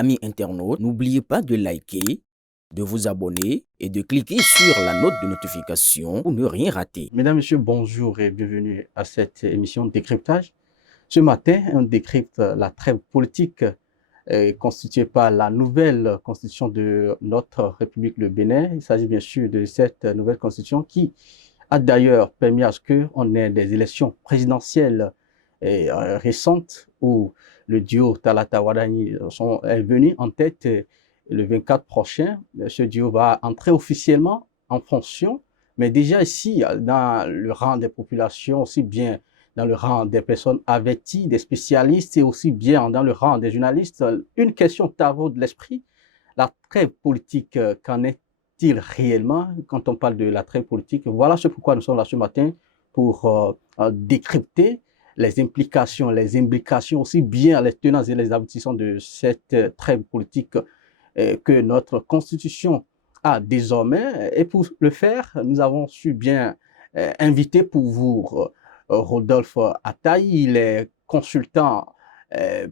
amis internautes, n'oubliez pas de liker, de vous abonner et de cliquer sur la note de notification pour ne rien rater. Mesdames, Messieurs, bonjour et bienvenue à cette émission de décryptage. Ce matin, on décrypte la trêve politique constituée par la nouvelle constitution de notre République, le Bénin. Il s'agit bien sûr de cette nouvelle constitution qui a d'ailleurs permis à ce qu'on ait des élections présidentielles récentes où le duo Talata Wadani est venu en tête le 24 prochain. Ce duo va entrer officiellement en fonction, mais déjà ici, dans le rang des populations, aussi bien dans le rang des personnes averties, des spécialistes et aussi bien dans le rang des journalistes, une question taraude de l'esprit. La trêve politique, qu'en est-il réellement quand on parle de la trêve politique? Voilà ce pourquoi nous sommes là ce matin pour décrypter les implications, les imbrications, aussi bien les tenants et les aboutissants de cette trêve politique que notre constitution a désormais. Et pour le faire, nous avons su bien inviter pour vous Rodolphe Ataï. Il est consultant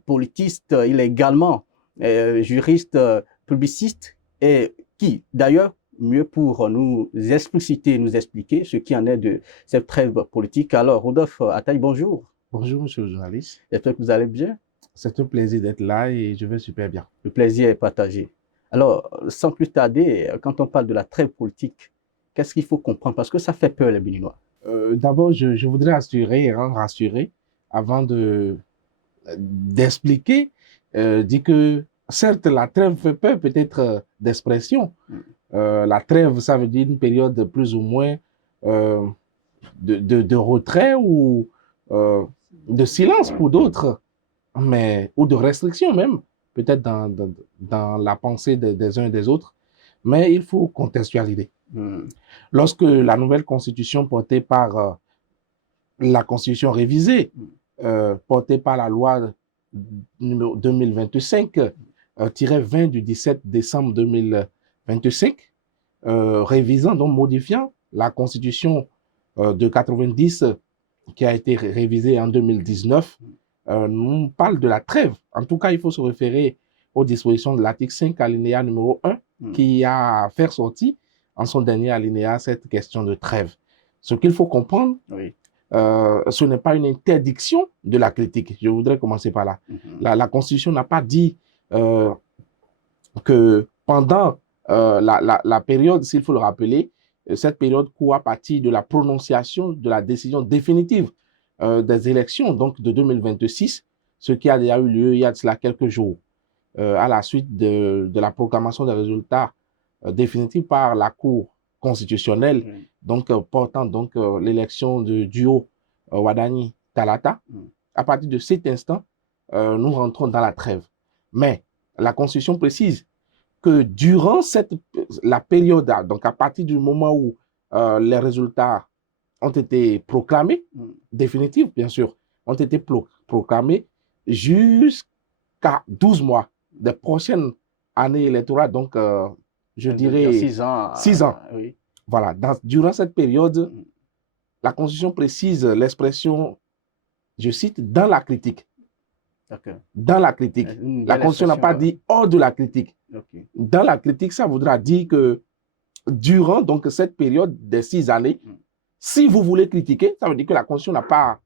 politiste, il est également juriste publiciste et qui, d'ailleurs, mieux pour nous expliciter, nous expliquer ce qui en est de cette trêve politique. Alors, Rodolphe Ataï, bonjour. Bonjour, monsieur le journaliste. J'espère que vous allez bien. C'est un plaisir d'être là et je vais super bien. Le plaisir est partagé. Alors, sans plus tarder, quand on parle de la trêve politique, qu'est-ce qu'il faut comprendre? Parce que ça fait peur, les Béninois. D'abord, je voudrais assurer et rendre rassuré avant d'expliquer, dire que certes, la trêve fait peur peut-être d'expression. La trêve, ça veut dire une période plus ou moins de retrait ou de silence pour d'autres, ou de restriction même, peut-être dans la pensée des uns et des autres. Mais il faut contextualiser. Lorsque la nouvelle constitution portée par la constitution révisée, portée par la loi numéro 2025-20 du 17 décembre 2025, révisant, donc modifiant la constitution de 90 qui a été révisée en 2019, nous parle de la trêve. En tout cas, il faut se référer aux dispositions de l'article 5, alinéa numéro 1, qui a fait sortir en son dernier alinéa cette question de trêve. Ce qu'il faut comprendre, ce n'est pas une interdiction de la critique. Je voudrais commencer par là. La Constitution n'a pas dit que pendant la période, s'il faut le rappeler, cette période court à partir de la prononciation de la décision définitive des élections, donc de 2026, ce qui a déjà eu lieu il y a de cela quelques jours, à la suite de la proclamation des résultats définitifs par la Cour constitutionnelle, donc portant donc l'élection du duo Wadani-Talata. À partir de cet instant, nous rentrons dans la trêve. Mais la Constitution précise que durant la période, donc à partir du moment où les résultats ont été proclamés, définitifs bien sûr, ont été proclamés jusqu'à 12 mois des prochaines années électorales, donc je dirais 6 ans. 6 ans. Oui. Voilà, durant cette période, la Constitution précise l'expression, je cite, dans la critique. Dans la critique. La Constitution n'a pas dit hors de la critique. Dans la critique, ça voudra dire que durant donc cette période des 6 années, si vous voulez critiquer, ça veut dire que la Constitution n'a pas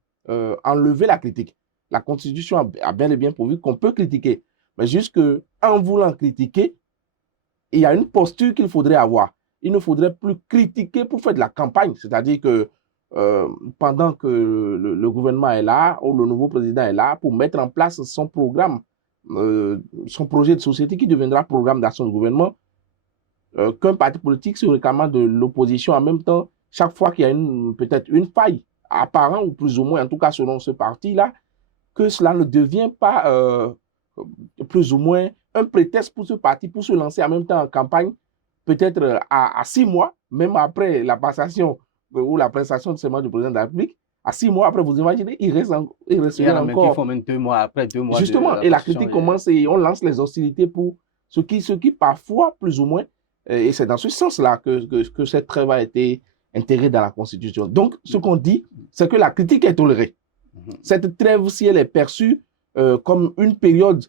enlevé la critique. La Constitution a bel et bien pourvu qu'on peut critiquer. Mais juste qu'en voulant critiquer, il y a une posture qu'il faudrait avoir. Il ne faudrait plus critiquer pour faire de la campagne. C'est-à-dire que pendant que le gouvernement est là, ou le nouveau président est là, pour mettre en place son programme, son projet de société qui deviendra programme d'action du gouvernement, qu'un parti politique se réclamant de l'opposition en même temps, chaque fois qu'il y a peut-être une faille apparente ou plus ou moins, en tout cas selon ce parti-là, que cela ne devient pas plus ou moins un prétexte pour ce parti pour se lancer en même temps en campagne, peut-être à 6 mois, même après la passation ou la prestation de serment du président de la République. À 6 mois après, vous imaginez, il reste encore. Il y en a même qui font même 2 mois après, 2 mois. Justement, et la critique commence et on lance les hostilités pour ce qui parfois, plus ou moins, et c'est dans ce sens-là que cette trêve a été intégrée dans la Constitution. Donc, ce qu'on dit, c'est que la critique est tolérée. Cette trêve, si elle est perçue comme une période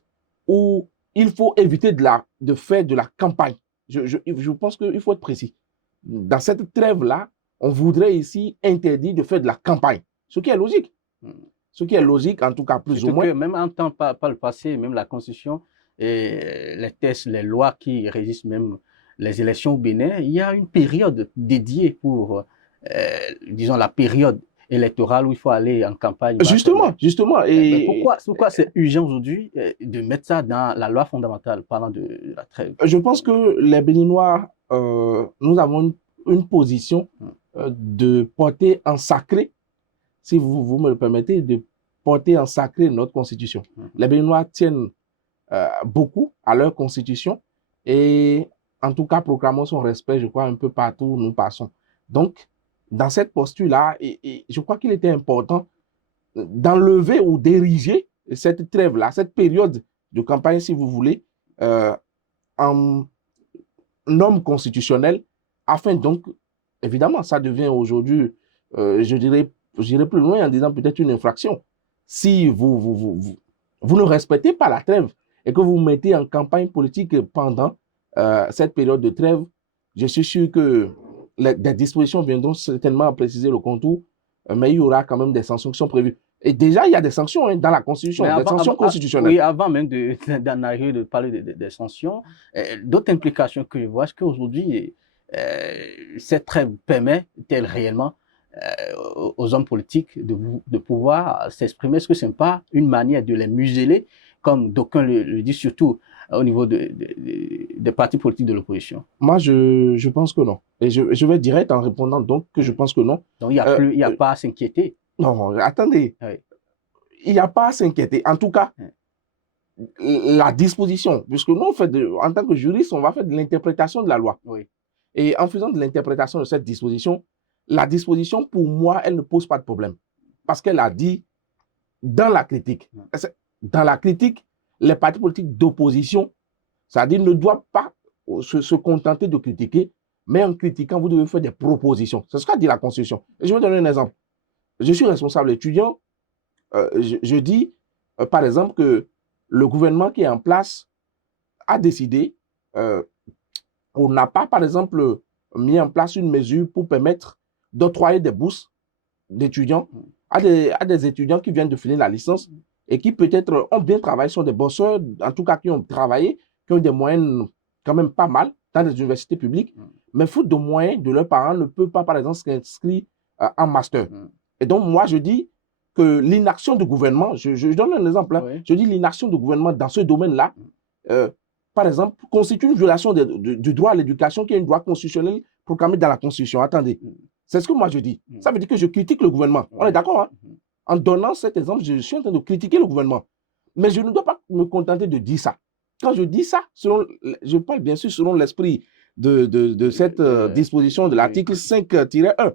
où il faut éviter de faire de la campagne. Je pense qu'il faut être précis. Dans cette trêve-là, on voudrait ici interdire de faire de la campagne, ce qui est logique. Ce qui est logique, en tout cas, plus Surtout ou moins. Que même en temps par le passé, même la Constitution et les textes, les lois qui régissent même les élections au Bénin, il y a une période dédiée pour, disons, la période électorale où il faut aller en campagne. Justement. Mais pourquoi c'est urgent aujourd'hui de mettre ça dans la loi fondamentale parlant de la trêve? Je pense que les Béninois, nous avons une position de porter en sacré, si vous me le permettez, de porter en sacré notre constitution. Les Béninois tiennent beaucoup à leur constitution et en tout cas proclamons son respect, je crois, un peu partout où nous passons. Donc, dans cette posture-là, et je crois qu'il était important d'enlever ou d'ériger cette trêve-là, cette période de campagne, si vous voulez, en norme constitutionnelle, afin donc, évidemment, ça devient aujourd'hui, je dirais plus loin en disant peut-être une infraction. Si vous ne respectez pas la trêve et que vous mettez en campagne politique pendant cette période de trêve, je suis sûr que des dispositions viendront certainement préciser le contour, mais il y aura quand même des sanctions qui sont prévues. Et déjà, il y a des sanctions dans la Constitution, des sanctions constitutionnelles. Oui, avant même d'en arriver, de parler des sanctions, d'autres implications que je vois, c'est qu'aujourd'hui, cette trêve permet-elle réellement aux hommes politiques de pouvoir s'exprimer? Est-ce que ce n'est pas une manière de les museler, comme d'aucuns le disent, surtout au niveau des partis politiques de l'opposition? Moi, je pense que non. Et je vais direct en répondant donc que je pense que non. Donc, il n'y a pas à s'inquiéter. Non, attendez. Oui. Il n'y a pas à s'inquiéter. En tout cas, la disposition, puisque nous, en tant que juriste, on va faire de l'interprétation de la loi. Oui. Et en faisant de l'interprétation de cette disposition, la disposition, pour moi, elle ne pose pas de problème. Parce qu'elle a dit, dans la critique, les partis politiques d'opposition, c'est-à-dire ne doivent pas se contenter de critiquer, mais en critiquant, vous devez faire des propositions. C'est ce qu'a dit la Constitution. Et je vais donner un exemple. Je suis responsable étudiant. Je dis, par exemple, que le gouvernement qui est en place a décidé, on n'a pas, par exemple, mis en place une mesure pour permettre d'octroyer des bourses d'étudiants à des étudiants qui viennent de finir la licence et qui peut-être ont bien travaillé, sont des bosseurs, en tout cas qui ont travaillé, qui ont des moyens quand même pas mal dans des universités publiques, mais faute de moyens de leurs parents, ne peuvent pas, par exemple, s'inscrire en master. Et donc, moi, je dis que l'inaction du gouvernement, je donne un exemple, hein, je dis l'inaction du gouvernement dans ce domaine-là, par exemple, constitue une violation du droit à l'éducation qui est un droit constitutionnel proclamé dans la Constitution. Attendez, c'est ce que moi je dis. Ça veut dire que je critique le gouvernement. On est d'accord, hein? En donnant cet exemple, je suis en train de critiquer le gouvernement. Mais je ne dois pas me contenter de dire ça. Quand je dis ça, je parle bien sûr selon l'esprit de cette disposition de l'article 5-1.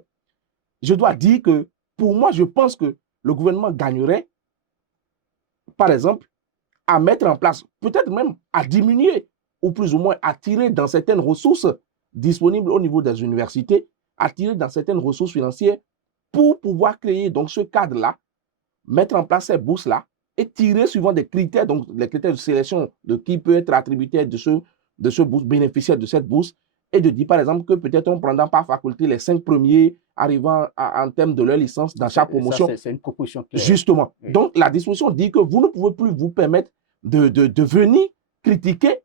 Je dois dire que, pour moi, je pense que le gouvernement gagnerait, par exemple, à mettre en place, peut-être même à diminuer, ou plus ou moins à tirer dans certaines ressources disponibles au niveau des universités, à tirer dans certaines ressources financières pour pouvoir créer donc ce cadre-là, mettre en place ces bourses-là et tirer suivant des critères, donc les critères de sélection de qui peut être attributaire de ce bourse, bénéficiaire de cette bourse, et de dire par exemple que peut-être on prendra par faculté les 5 premiers arrivant en termes de leur licence dans chaque promotion. C'est une proposition claire. Justement. Oui. Donc la disposition dit que vous ne pouvez plus vous permettre de venir critiquer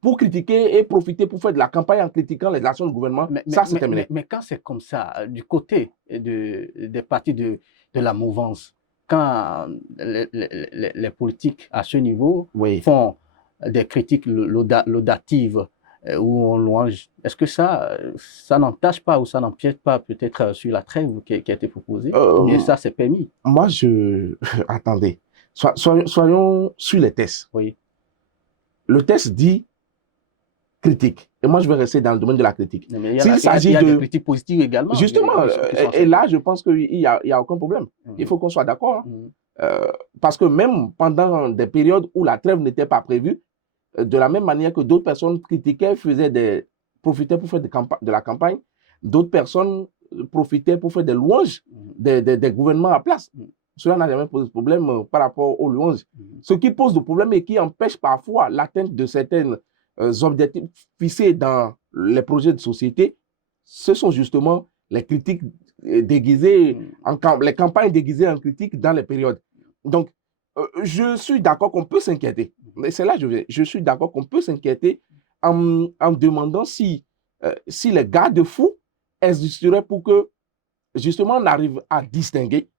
pour critiquer et profiter pour faire de la campagne en critiquant les actions du gouvernement. Ça, c'est terminé. Mais quand c'est comme ça, du côté des partis de la mouvance, quand les politiques à ce niveau font des critiques laudatives où on louange, est-ce que ça n'entache pas ou ça n'empiète pas peut-être sur la trêve qui a été proposée? Et ça, c'est permis. Moi, attendez. Soyons sur les tests. Oui. Le test dit critique. Et moi, je vais rester dans le domaine de la critique. Mais il y a des critiques positives également. Justement. Et là, je pense qu'il n'y a aucun problème. Il faut qu'on soit d'accord. Hein. Parce que même pendant des périodes où la trêve n'était pas prévue, de la même manière que d'autres personnes critiquaient, profitaient pour faire de la campagne, d'autres personnes profitaient pour faire des louanges des gouvernements en place. cela n'a jamais posé de problème par rapport aux louanges. Ce qui pose de problème et qui empêche parfois l'atteinte de certains objectifs fixés dans les projets de société, ce sont justement les critiques déguisées, les campagnes déguisées en critiques dans les périodes. Donc, je suis d'accord qu'on peut s'inquiéter. Mais c'est là que je vais. Je suis d'accord qu'on peut s'inquiéter en demandant si les garde-fous existeraient pour que, justement, on arrive à distinguer.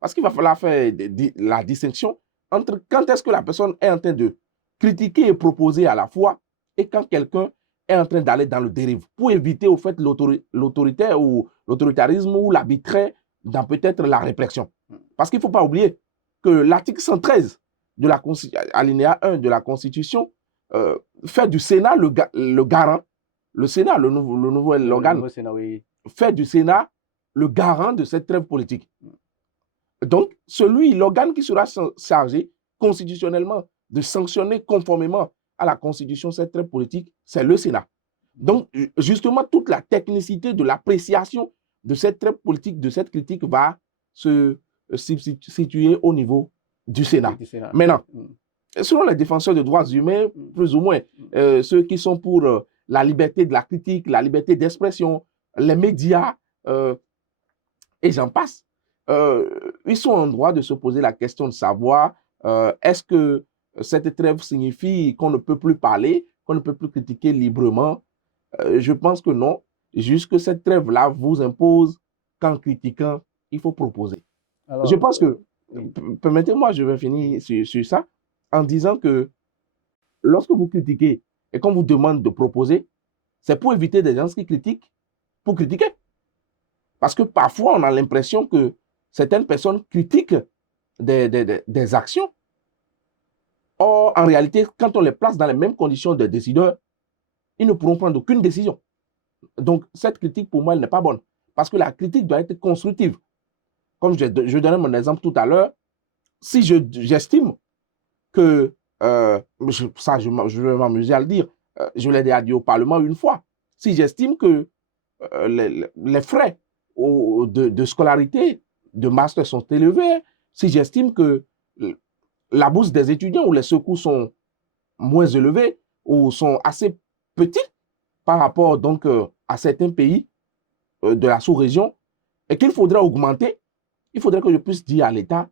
Parce qu'il va falloir faire la distinction entre quand est-ce que la personne est en train de critiquer et proposer à la fois et quand quelqu'un est en train d'aller dans le dérive pour éviter au fait l'autoritaire ou l'autoritarisme ou l'arbitraire dans peut-être la répression. Parce qu'il ne faut pas oublier que l'article 113 de la alinéa 1 de la Constitution fait du Sénat le garant. Le Sénat, le nouvel organe, oui, fait du Sénat le garant de cette trêve politique. Donc, l'organe qui sera chargé constitutionnellement de sanctionner conformément à la Constitution cette trêve politique, c'est le Sénat. Donc, justement, toute la technicité de l'appréciation de cette trêve politique, de cette critique va se situer au niveau du Sénat. Maintenant, selon les défenseurs des droits humains, plus ou moins, ceux qui sont pour la liberté de la critique, la liberté d'expression, les médias, et j'en passe, ils sont en droit de se poser la question de savoir est-ce que cette trêve signifie qu'on ne peut plus parler, qu'on ne peut plus critiquer librement. Je pense que non. Juste que cette trêve-là vous impose qu'en critiquant, il faut proposer. Alors, je pense que, permettez-moi, je vais finir sur ça, en disant que lorsque vous critiquez et qu'on vous demande de proposer, c'est pour éviter des gens qui critiquent pour critiquer. Parce que parfois, on a l'impression que certaines personnes critiquent des actions. Or, en réalité, quand on les place dans les mêmes conditions de décideurs, ils ne pourront prendre aucune décision. Donc, cette critique, pour moi, elle n'est pas bonne. Parce que la critique doit être constructive. Comme je donnais mon exemple tout à l'heure, si j'estime que, je vais m'amuser à le dire, je l'ai déjà dit au Parlement une fois, si j'estime que les frais de scolarité, de master sont élevés, si j'estime que la bourse des étudiants ou les secours sont moins élevés ou sont assez petits par rapport donc à certains pays de la sous-région et qu'il faudrait augmenter, il faudrait que je puisse dire à l'État,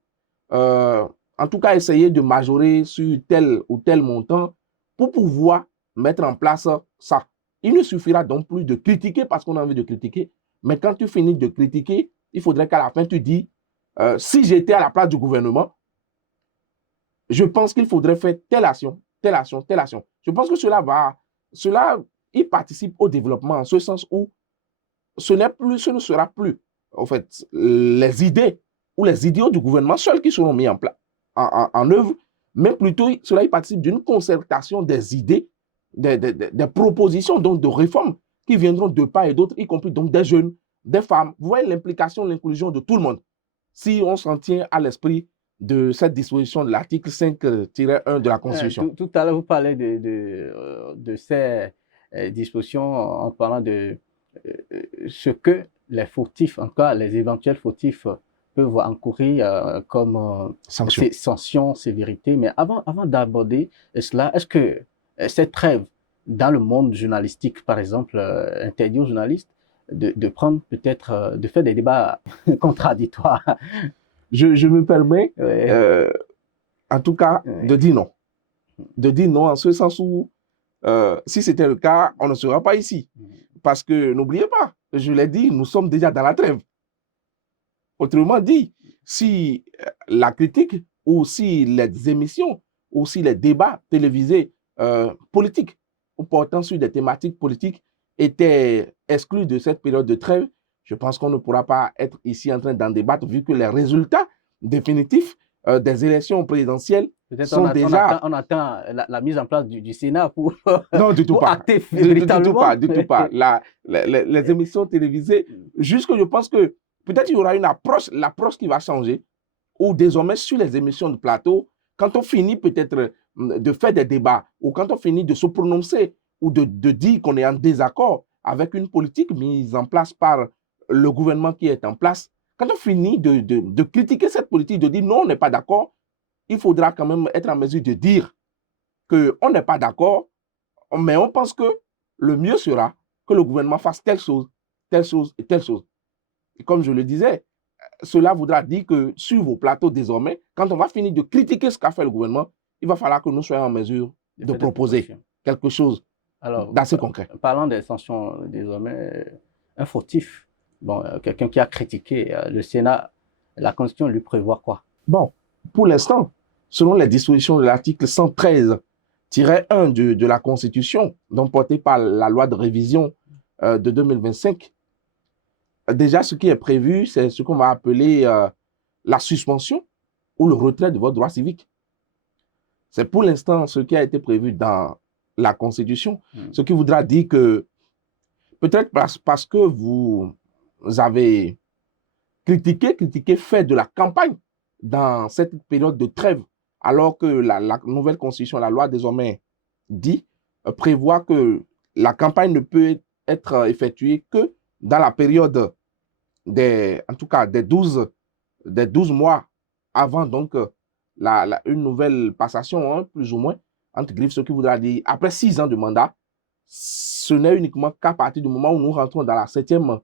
en tout cas essayer de majorer sur tel ou tel montant pour pouvoir mettre en place ça. Il ne suffira donc plus de critiquer parce qu'on a envie de critiquer, mais quand tu finis de critiquer, il faudrait qu'à la fin tu dis, si j'étais à la place du gouvernement, je pense qu'il faudrait faire telle action, telle action, telle action. Je pense que cela y participe au développement en ce sens où ce ne sera plus, en fait, les idées ou les idéaux du gouvernement seuls qui seront mis en œuvre, mais plutôt cela y participe d'une concertation des idées, des propositions donc de réformes qui viendront de part et d'autre, y compris donc des jeunes, des femmes. Vous voyez l'implication, l'inclusion de tout le monde. Si on s'en tient à l'esprit de cette disposition de l'article 5-1 de la Constitution. Tout à l'heure, vous parlez de ces dispositions en parlant de ce que les fautifs, en tout cas les éventuels fautifs, peuvent encourir comme sanctions, sévérité. Mais avant d'aborder cela, est-ce que cette trêve dans le monde journalistique, par exemple, interdit aux journalistes de prendre peut-être, de faire des débats contradictoires? Je me permets, en tout cas, de dire non. De dire non en ce sens où, si c'était le cas, on ne sera pas ici. Parce que, n'oubliez pas, je l'ai dit, nous sommes déjà dans la trêve. Autrement dit, si la critique ou si les émissions ou si les débats télévisés politiques ou portant sur des thématiques politiques étaient exclus de cette période de trêve, je pense qu'on ne pourra pas être ici en train d'en débattre vu que les résultats définitifs des élections présidentielles sont déjà... On attend la mise en place du Sénat pour... Non, du tout pour pas. Acter Du tout pas. Les émissions télévisées, juste que je pense que peut-être il y aura l'approche qui va changer, ou désormais sur les émissions de plateau, quand on finit peut-être de faire des débats, ou quand on finit de se prononcer, ou de dire qu'on est en désaccord avec une politique mise en place par le gouvernement qui est en place, quand on finit de critiquer cette politique, de dire non, on n'est pas d'accord, il faudra quand même être en mesure de dire qu'on n'est pas d'accord, mais on pense que le mieux sera que le gouvernement fasse telle chose, telle chose et telle chose. Et comme je le disais, cela voudra dire que sur vos plateaux désormais, quand on va finir de critiquer ce qu'a fait le gouvernement, il va falloir que nous soyons en mesure de proposer quelque chose d'assez concret. Parlant des sanctions désormais, un fautif, bon, quelqu'un qui a critiqué le Sénat, la Constitution lui prévoit quoi? Bon, pour l'instant, selon les dispositions de l'article 113-1 de la Constitution, donc porté par la loi de révision de 2025, déjà ce qui est prévu, c'est ce qu'on va appeler la suspension ou le retrait de votre droit civique. C'est pour l'instant ce qui a été prévu dans la Constitution, ce qui voudra dire que peut-être parce que vous avez critiqué, fait de la campagne dans cette période de trêve, alors que la nouvelle Constitution, la loi désormais dit, prévoit que la campagne ne peut être effectuée que dans la période en tout cas des 12 mois avant donc une nouvelle passation, hein, plus ou moins, entre griffes, ce qui voudra dire après 6 ans de mandat, ce n'est uniquement qu'à partir du moment où nous rentrons dans la 7e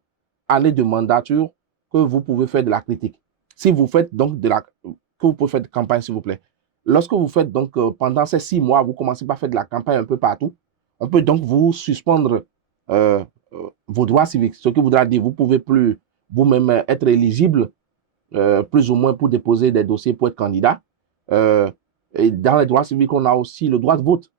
année de mandature que vous pouvez faire de la critique. Si vous faites donc que vous pouvez faire de campagne, s'il vous plaît. Lorsque vous faites donc pendant ces 6 mois, vous commencez par faire de la campagne un peu partout, on peut donc vous suspendre vos droits civiques, ce qui voudra dire que vous ne pouvez plus vous-même être éligible plus ou moins pour déposer des dossiers pour être candidat. Et dans les droits civiques, on a aussi le droit de vote.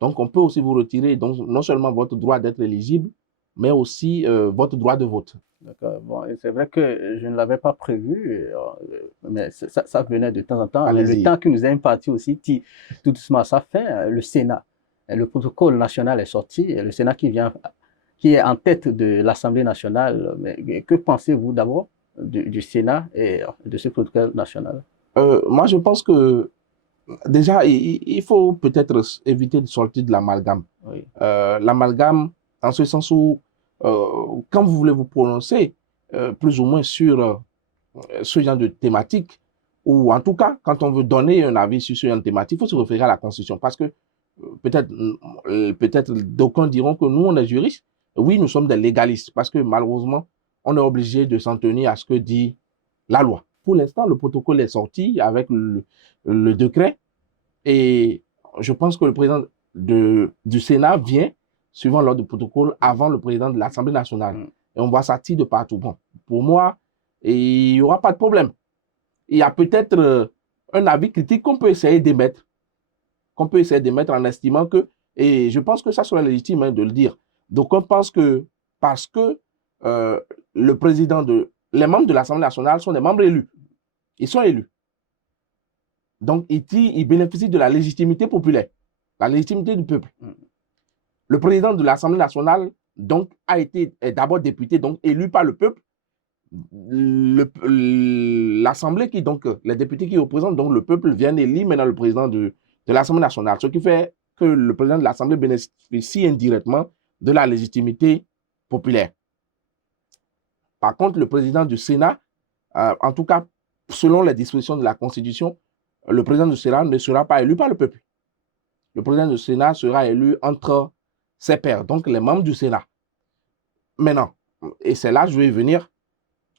Donc, on peut aussi vous retirer donc, non seulement votre droit d'être éligible, mais aussi votre droit de vote. D'accord. Bon, c'est vrai que je ne l'avais pas prévu, mais ça venait de temps en temps. Mais le temps qui nous est imparti aussi, tout doucement, ça fait le Sénat. Le protocole national est sorti, le Sénat qui est en tête de l'Assemblée nationale. Mais que pensez-vous d'abord du Sénat et de ce protocole national? Moi, je pense que déjà, il faut peut-être éviter de sortir de l'amalgame. Oui. L'amalgame, en ce sens où, quand vous voulez vous prononcer, plus ou moins sur ce genre de thématique, ou en tout cas, quand on veut donner un avis sur ce genre de thématique, il faut se référer à la Constitution. Parce que peut-être d'aucuns diront que nous, on est juristes. Oui, nous sommes des légalistes, parce que malheureusement, on est obligé de s'en tenir à ce que dit la loi. Pour l'instant, le protocole est sorti avec le décret et je pense que le président du Sénat vient, suivant l'ordre du protocole, avant le président de l'Assemblée nationale. Et on voit ça de partout. Bon, pour moi, il n'y aura pas de problème. Il y a peut-être un avis critique qu'on peut essayer d'émettre, en estimant que, et je pense que ça serait légitime hein, de le dire. Donc, on pense que parce que les membres de l'Assemblée nationale sont des membres élus. Ils sont élus. Donc, ils bénéficient de la légitimité populaire, la légitimité du peuple. Le président de l'Assemblée nationale, donc, est d'abord député, donc élu par le peuple. L'Assemblée les députés qui représentent donc le peuple viennent élire maintenant le président de l'Assemblée nationale, ce qui fait que le président de l'Assemblée bénéficie indirectement de la légitimité populaire. Par contre, le président du Sénat, en tout cas, selon les dispositions de la Constitution, le président du Sénat ne sera pas élu par le peuple. Le président du Sénat sera élu entre ses pairs, donc les membres du Sénat. Maintenant, et c'est là que je vais venir,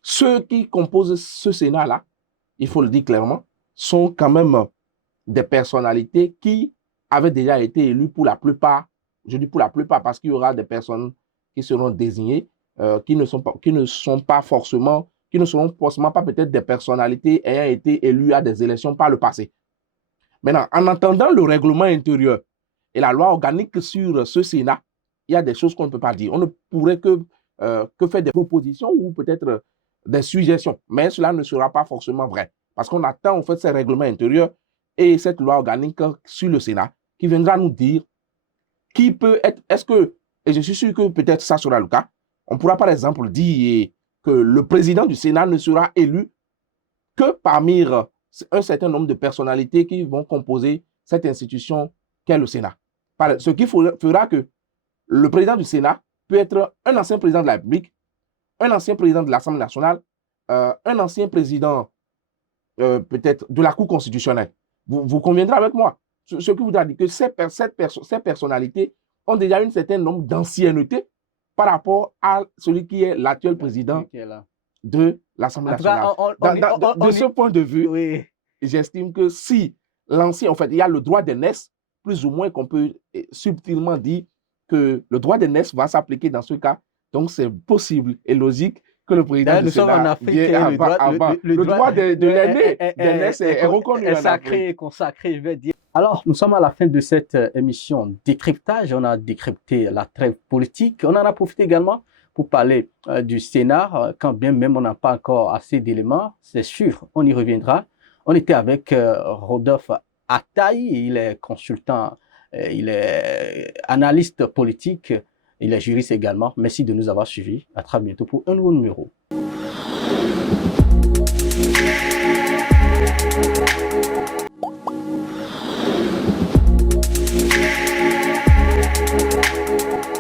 ceux qui composent ce Sénat-là, il faut le dire clairement, sont quand même des personnalités qui avaient déjà été élues pour la plupart. Je dis pour la plupart parce qu'il y aura des personnes qui seront désignées, qui ne seront forcément pas peut-être des personnalités ayant été élues à des élections par le passé. Maintenant, en entendant le règlement intérieur et la loi organique sur ce Sénat, il y a des choses qu'on ne peut pas dire. On ne pourrait que faire des propositions ou peut-être des suggestions, mais cela ne sera pas forcément vrai parce qu'on attend en fait ces règlements intérieurs et cette loi organique sur le Sénat qui viendra nous dire qui peut être, et je suis sûr que peut-être ça sera le cas, on pourra par exemple dire que le président du Sénat ne sera élu que parmi un certain nombre de personnalités qui vont composer cette institution qu'est le Sénat. Ce qui fera que le président du Sénat peut être un ancien président de la République, un ancien président de l'Assemblée nationale un ancien président, peut-être, de la Cour constitutionnelle, vous conviendrez avec moi, ce qui voudra dire que ces personnalités ont déjà un certain nombre d'ancienneté par rapport à celui qui est l'actuel président de l'Assemblée nationale. De ce point de vue, oui, j'estime que si l'ancien, en fait, il y a le droit d'aînesse, plus ou moins qu'on peut subtilement dire que le droit d'aînesse va s'appliquer dans ce cas. Donc, c'est possible et logique que le président du Sénat... Nous sommes en Afrique, le droit de l'aîné d'aînesse est reconnu. Est sacré, consacré, je vais dire. Alors, nous sommes à la fin de cette émission décryptage. On a décrypté la trêve politique. On en a profité également pour parler du Sénat, quand bien même on n'a pas encore assez d'éléments. C'est sûr, on y reviendra. On était avec Rodolphe Ataï, il est consultant, il est analyste politique, il est juriste également. Merci de nous avoir suivis. À très bientôt pour un nouveau numéro.